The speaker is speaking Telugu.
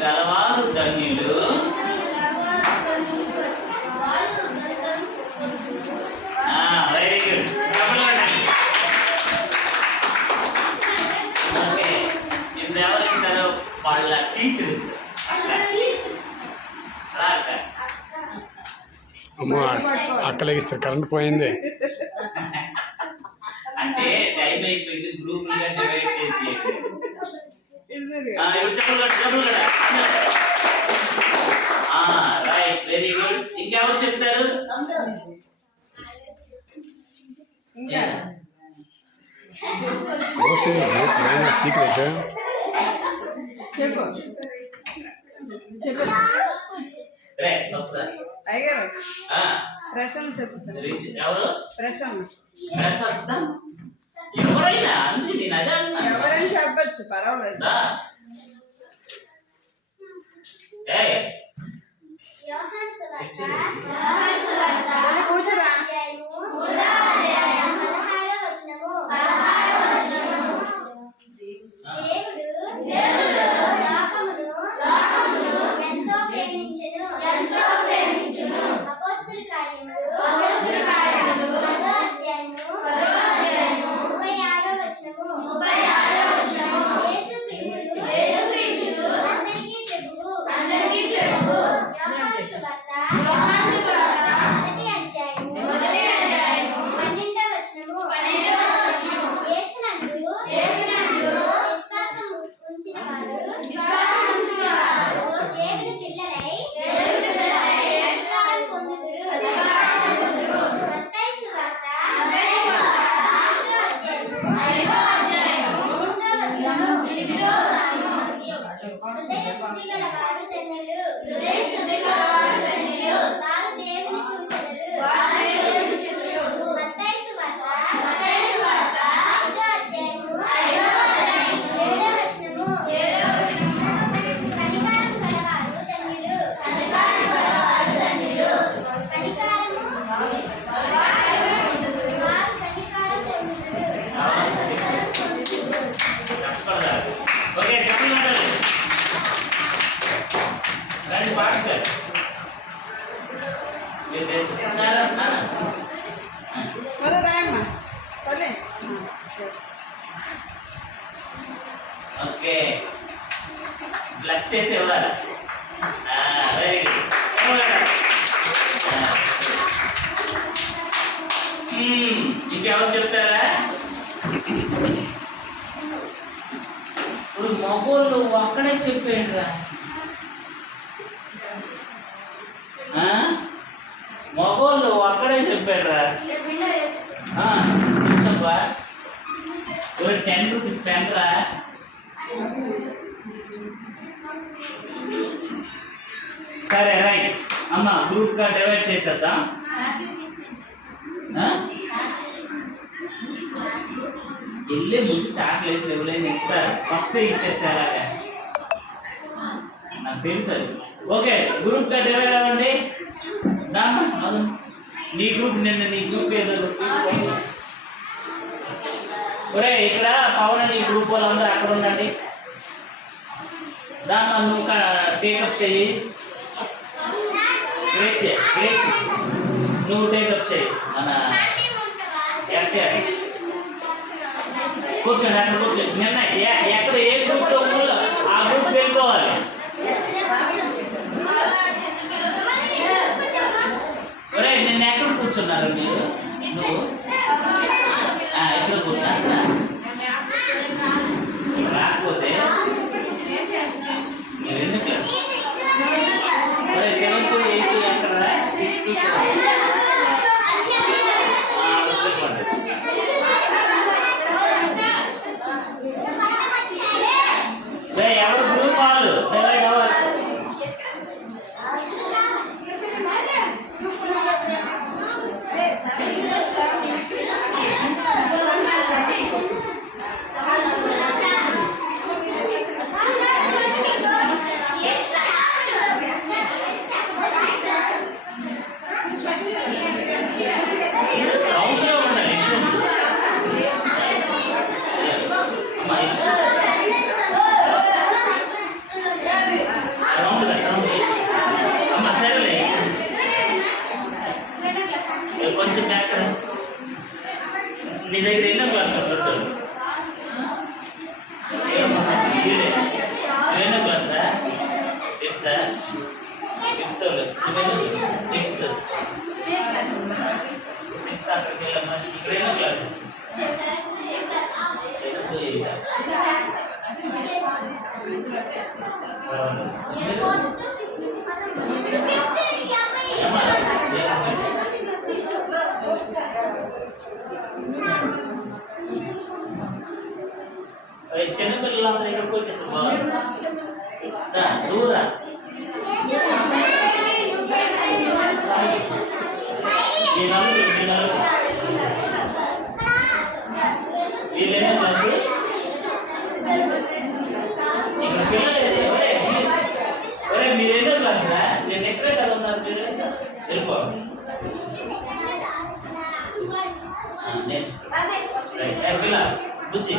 గలవారు ధన్యులు. Very good. ఓకే, ఇప్పుడు ఎవరు ఇస్తారు? వాళ్ళ టీచర్స్. అమ్మా అక్కలేగిస్తారు, కరెంట్ పోయింది. అంటే టైం అయిపోయింది, గ్రూపులుగా డివైడ్ చేసి. Right, very good. ఇంకెవరు చెప్తారు? సీక్రెట్ ఎవరైనా అంతే, నేను అదే అన్నా. ఎవరైనా చెప్పచ్చు, పర్వాలేదు. కూర్చోరా. ఓకే, బ్లస్ చేసి ఇవ్వాలి. Very good. ఇంకెవరు చెప్తారా? ఇప్పుడు మగోళ్ళు ఒక్కడే చెప్పేయండిరా. మగోళ్ళు ఒక్కడే చెప్పాడురా. చెప్పా 10 రూపీస్ పెన్ రా. సరే రైట్ అమ్మ, గ్రూప్గా డివైడ్ చేసేద్దాం. వెళ్ళే ముందు చాక్లెట్లు ఎవరైనా ఇస్తారు, ఫస్ట్ ఇచ్చేస్తే అలాగా నాకు తెలుసు. ఓకే, గ్రూప్గా డివైడ్ అవ్వండి. దామ్మా నీ గ్రూప్, నిన్న నీ గ్రూప్ ఏదో ఒరే, ఇక్కడ పవన్ నీ గ్రూప్ వాళ్ళందరూ అక్కడ ఉండండి. దామ్మా నువ్వు టేకప్ చెయ్యి. గ్రేస్ నువ్వు టేకప్ చెయ్యి. మన ఎస్ఆర్ కూర్చోండి, అక్కడ కూర్చోండి. నిన్న ఎక్కడ ఏ గ్రూప్లో ఉందో ఆ గ్రూప్ వెళ్ళిపోవాలి. ఒరే, నిన్న ఎక్కడ కూర్చున్నారు మీరు? నువ్వు ఎక్కడ కూర్చున్నా? రాకపోతే మీరు ఎన్ని క్లాస్? ఒరే, 7th 8th ఎక్కడ? ఎవరు గ్రూప్ వాళ్ళు డివైడ్ అవ్వాలి. ఫిఫ్త్ సిక్స్త్ అక్కడికి వెళ్ళమ్మా ఇక్కడేమో క్లాస్ చిన్నపిల్లలందరూ ఎక్కడికి వచ్చారు బాగా దూరా వీళ్ళేమో క్లాసు ఇక్కడ పిల్లలు ఒరే మీరేంటో క్లాసురా నేను ఎక్కడే చదువుతున్నారు చూడు వెళ్ళిపో నేర్చుకో పిల్ల బుచ్చి